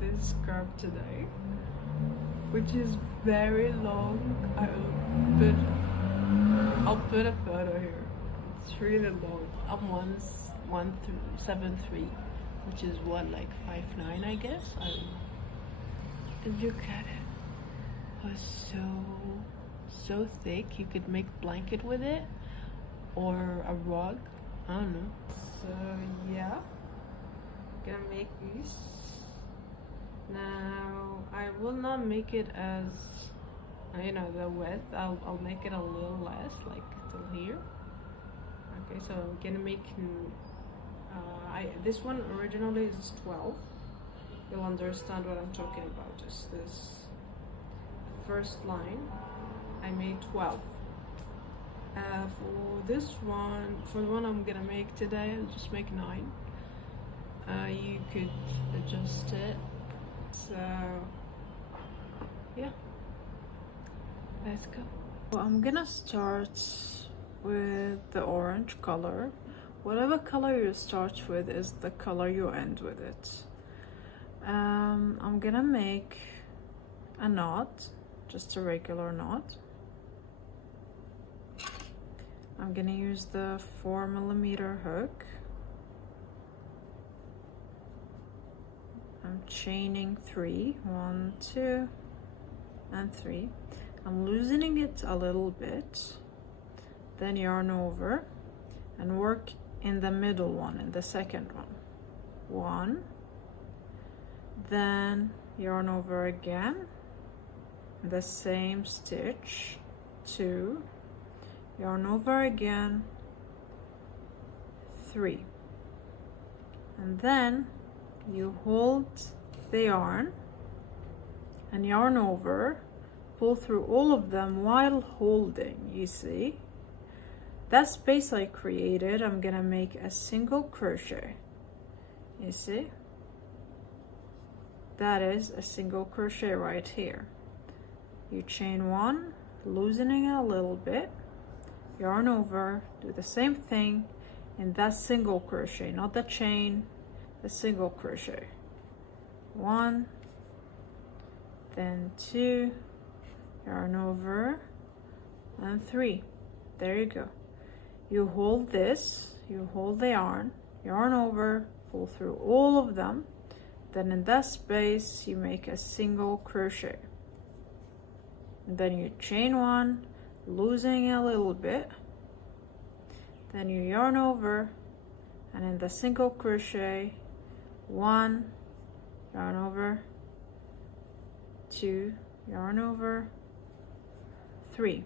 this scarf today, which is very long. I'll put a photo here. It's really long. I'm 173, which is what, like 5'9", I guess. I don't know. And look at it. It's so thick. You could make blanket with it or a rug. I don't know. So yeah, gonna make these. Now I will not make it as, you know, the width. I'll make it a little less, like till here. Okay, so I'm gonna make this one originally is 12. You'll understand what I'm talking about. Just this first line, I made 12. For this one, for the one I'm gonna make today, I'll just make 9. You could adjust it. So yeah, let's go. Well, I'm gonna start with the orange color. Whatever color you start with is the color you end with it. I'm gonna make a knot, just a regular knot. I'm gonna use the 4mm hook. I'm chaining 3, 1, 2, and 3. I'm loosening it a little bit, then yarn over and work in the middle one, in the second one. 1, then yarn over again, the same stitch. 2, yarn over again, 3, and then you hold the yarn and yarn over, pull through all of them while holding. You see that space I created, I'm gonna make a single crochet. You see, that is a single crochet right here. You chain 1, loosening it a little bit, yarn over, do the same thing in that single crochet, not the chain, the single crochet. 1, then 2, yarn over, and 3. There you go. You hold this, you hold the yarn, yarn over, pull through all of them, then in that space you make a single crochet, and then you chain 1, loosening a little bit, then you yarn over, and in the single crochet, 1, yarn over, 2, yarn over, 3.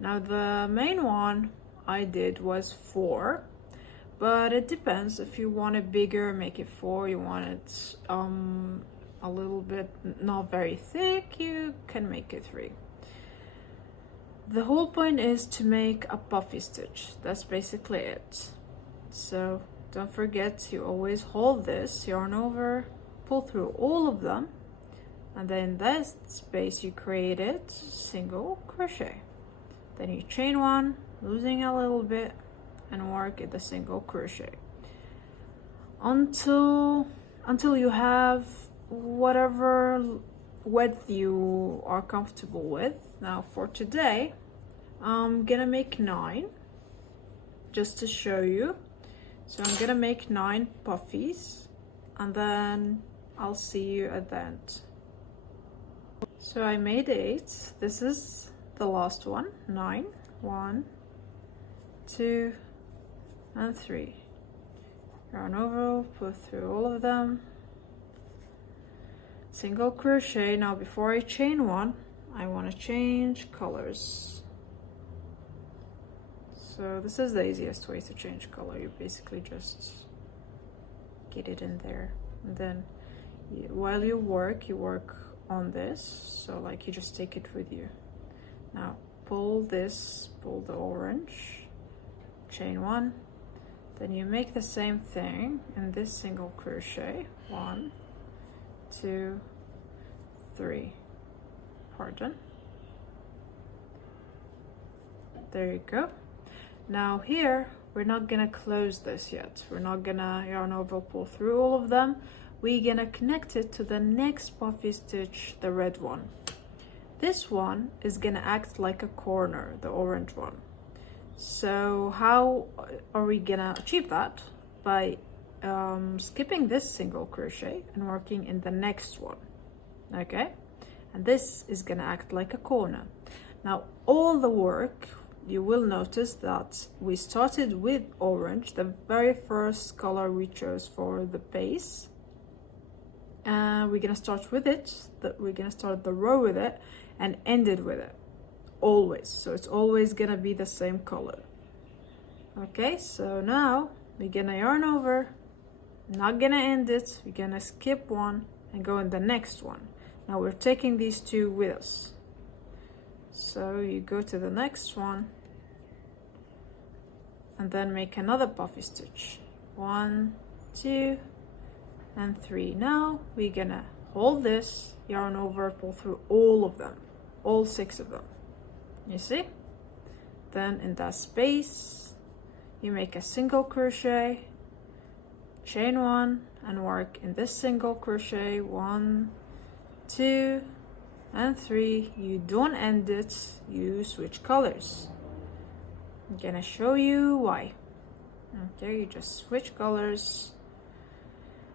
Now the main one I did was 4, but it depends. If you want it bigger, make it 4. You want it a little bit not very thick, you can make it 3. The whole point is to make a puffy stitch. That's basically it. So don't forget, you always hold this, yarn over, pull through all of them, and then that space you created, single crochet. Then you chain 1, losing a little bit, and work at the single crochet until you have whatever width you are comfortable with. Now for today, I'm gonna make 9 just to show you. So I'm gonna make 9 puffies, and then I'll see you at the end. So I made 8. This is the last one. 9, 1, 2, and 3. Yarn over, pull through all of them, single crochet. Now before I chain 1, I want to change colors. So this is the easiest way to change color. You basically just get it in there, and then while you work on this, so like you just take it with you. Now pull this, pull the orange, chain 1, then you make the same thing in this single crochet. 1, 2, 3, pardon. There you go. Now here we're not gonna close this yet. We're not gonna yarn over, pull through all of them. we're gonna connect it to the next puffy stitch, the red one. This one is gonna act like a corner, the orange one. So how are we gonna achieve that? By skipping this single crochet and working in the next one. Okay, and this is gonna act like a corner. Now all the work, you will notice that we started with orange, the very first color we chose for the base. We're gonna start with it, we're gonna start the row with it and end it with it, always. So it's always gonna be the same color. Okay, so now we're gonna yarn over, not gonna end it, we're gonna skip one and go in the next one. Now we're taking these two with us. So you go to the next one and then make another puffy stitch. 1, 2, and 3. Now we're gonna hold this, yarn over, pull through all of them, all 6 of them. You see? Then in that space, you make a single crochet, chain 1, and work in this single crochet. 1, 2, and 3. You don't end it, you switch colors. I'm gonna show you why. Okay, you just switch colors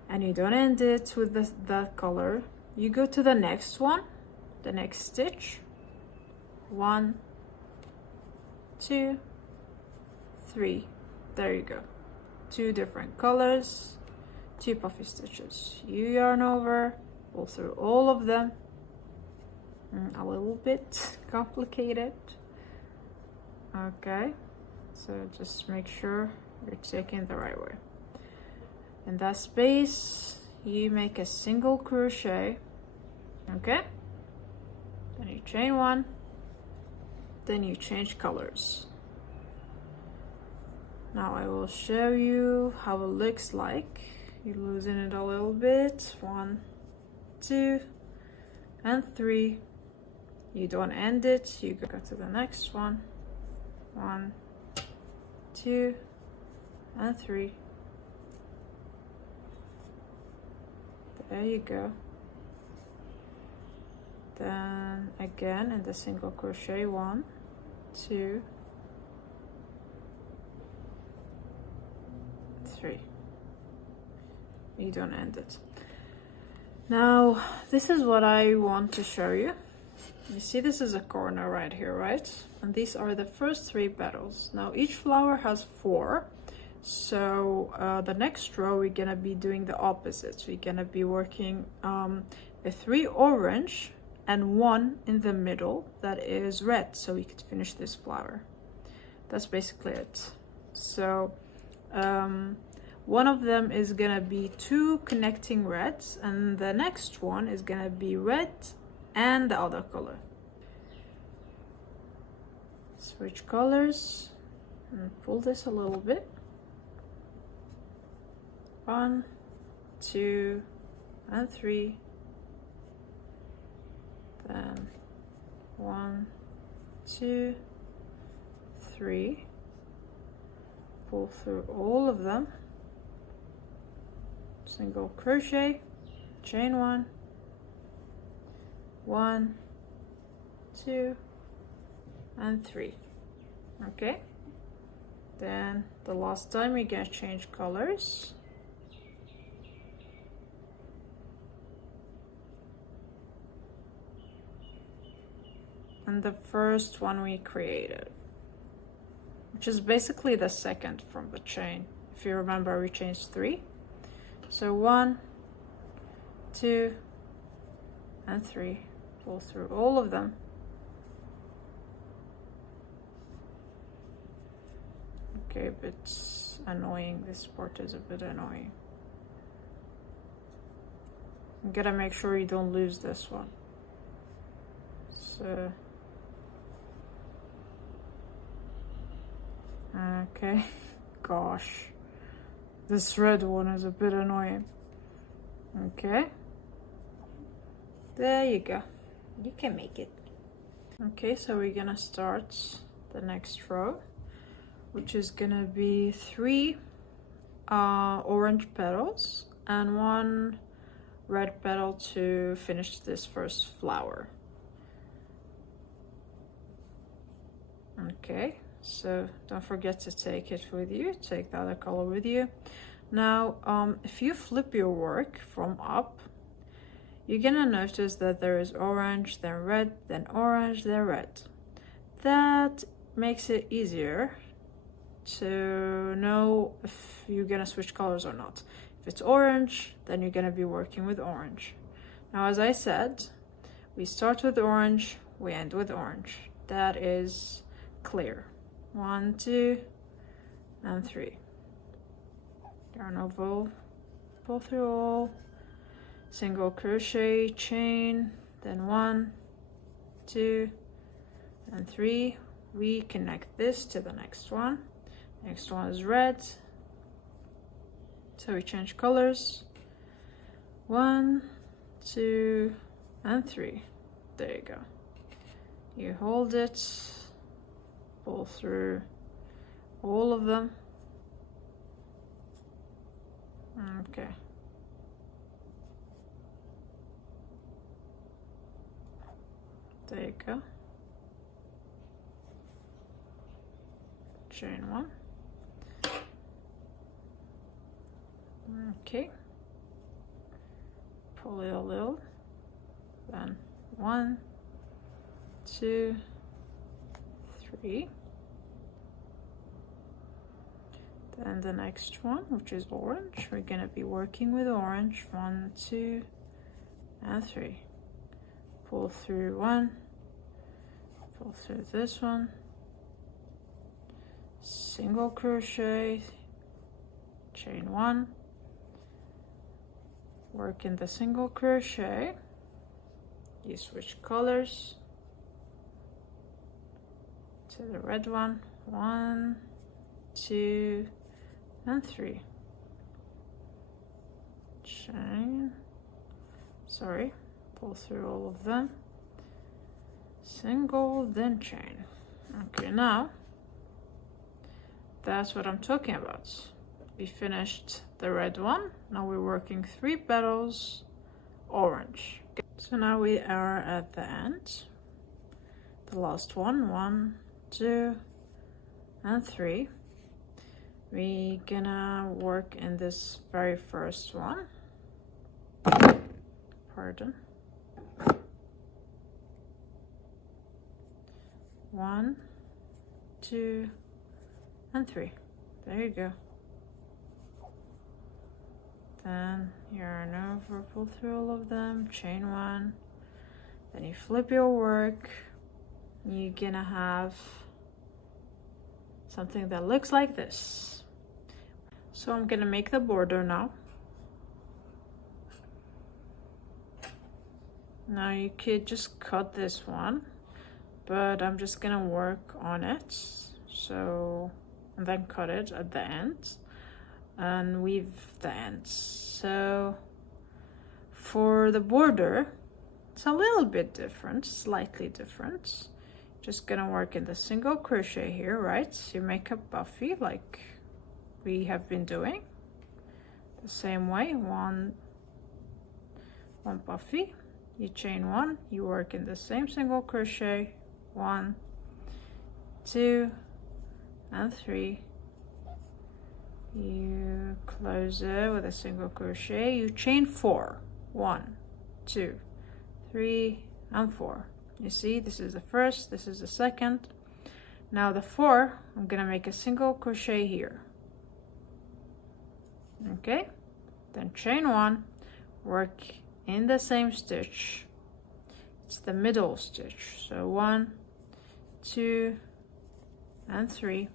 and you don't end it with that color. You go to the next one, the next stitch. 1, 2, 3. There you go. 2 different colors, 2 puffy stitches. You yarn over, pull through all of them. A little bit complicated. Okay, so just make sure you're taking the right way. In that space, you make a single crochet. Okay, then you chain 1, then you change colors. Now I will show you how it looks like. You loosen it a little bit. 1, 2, and 3. You don't end it, you go to the next one. 1, 2, and 3. There you go. Then again in the single crochet. 1, 2, 3. You don't end it. Now this is what I want to show you. You see, this is a corner right here, right? And these are the first 3 petals. Now each flower has 4. So the next row we're gonna be doing the opposites. We're gonna be working the 3 orange and 1 in the middle that is red, so we could finish this flower. That's basically it. So one of them is gonna be 2 connecting reds, and the next one is gonna be red and the other color. Switch colors and pull this a little bit. 1, 2, and 3. Then 1, 2, 3. Pull through all of them. Single crochet, chain 1, 1, 2, and 3. Okay, then the last time we're gonna change colors. And the first one we created, which is basically the second from the chain. If you remember, we changed 3. So 1, 2, and 3. Pull through all of them. Okay, but it's annoying. This part is a bit annoying. You gotta make sure you don't lose this one. So okay, gosh, this red one is a bit annoying. Okay, there you go, you can make it. Okay, so we're gonna start the next row, which is gonna be 3 orange petals and 1 red petal to finish this first flower. Okay, so don't forget to take it with you, take the other color with you. Now if you flip your work from up, you're gonna notice that there is orange, then red, then orange, then red. That makes it easier to know if you're gonna switch colors or not. If it's orange, then you're gonna be working with orange. Now, as I said, we start with orange, we end with orange. That is clear. 1, 2, and 3. Yarn over, pull through all, single crochet, chain, then 1, 2, and 3. We connect this to the next one. Next one is red, so we change colors. 1, 2, and 3. There you go. You hold it, pull through all of them. Okay. There you go. Chain 1. Okay. Pull it a little. Then 1, 2, 3. Then the next one, which is orange, we're gonna be working with orange. 1, 2, and 3. Pull through 1, pull through this one, single crochet, chain 1, work in the single crochet, you switch colors to the red one. 1, 2, and 3. Chain, sorry, pull through all of them, single, then chain. Okay, now that's what I'm talking about. We finished the red one, now we're working 3 petals orange. So now we are at the end, the last one. 1, 2, and 3. We're gonna work in this very first one. Pardon. 1, 2, and 3. There you go. Then yarn over, pull through all of them, chain 1. Then you flip your work. You're gonna have something that looks like this. So I'm gonna make the border now. Now you could just cut this one, but I'm just gonna work on it. So, and then cut it at the end and weave the ends. So for the border, it's a little bit different, slightly different. Just gonna work in the single crochet here, right? You make a puffy like we have been doing the same way. One puffy, you chain 1, you work in the same single crochet. 1, 2, and 3. You close it with a single crochet, you chain 4. 1, 2, 3, and 4. You see, this is the first, this is the second. Now the 4, I'm gonna make a single crochet here. Okay, then chain 1, work in the same stitch. It's the middle stitch. So 1, 2, and 3.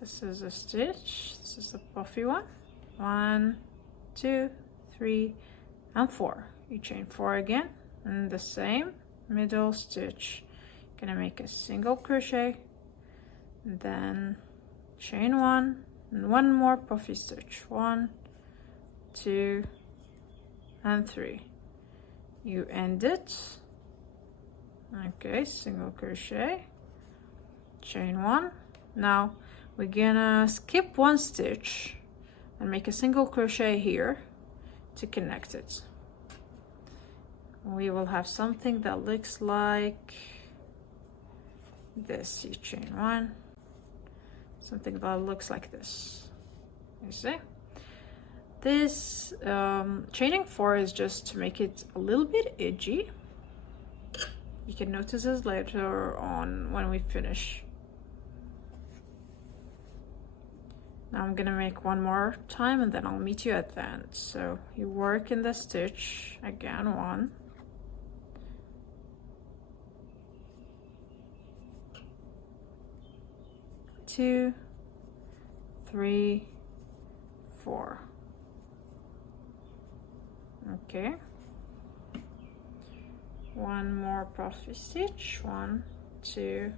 This is a stitch, this is the puffy one. 1, 2, 3, and 4. You chain 4 again, and the same middle stitch. Gonna make a single crochet, then chain 1, and 1 more puffy stitch. 1, 2, and 3. You end it. Okay, single crochet, chain 1. Now we're gonna skip 1 stitch and make a single crochet here to connect it. We will have something that looks like this. You chain one, something that looks like this. You see? This chaining 4 is just to make it a little bit edgy. You can notice this later on when we finish. Now I'm gonna make one more time and then I'll meet you at the end. So you work in the stitch again, 1, 2, 3, 4. Okay. One more puffy stitch. 1, 2,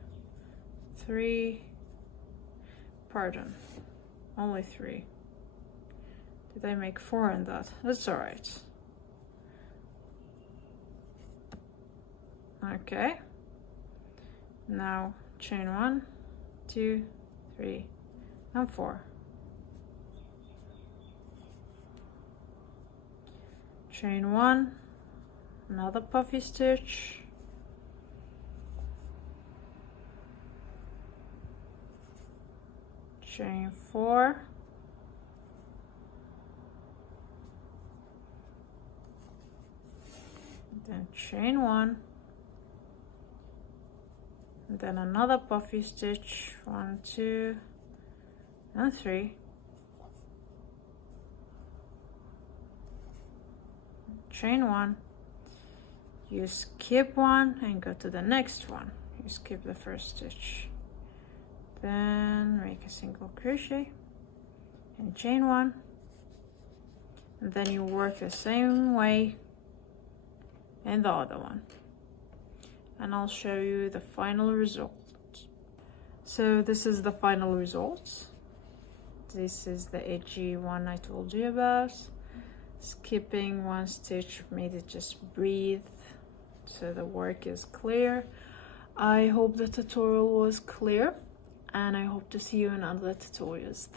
3. Pardon. Only 3. Did I make 4 in that? That's all right. Okay. Now chain 1, 2, 3, and 4. Chain 1, another puffy stitch. Chain 4. Then chain 1. And then another puffy stitch. 1, 2, and 3. Chain 1. You skip 1 and go to the next one. You skip the first stitch. Then make a single crochet and chain 1, and then you work the same way in the other one, and I'll show you the final result. So this is the final result. This is the edgy one I told you about. Skipping 1 stitch made it just breathe, so the work is clear. I hope the tutorial was clear, and I hope to see you in other tutorials.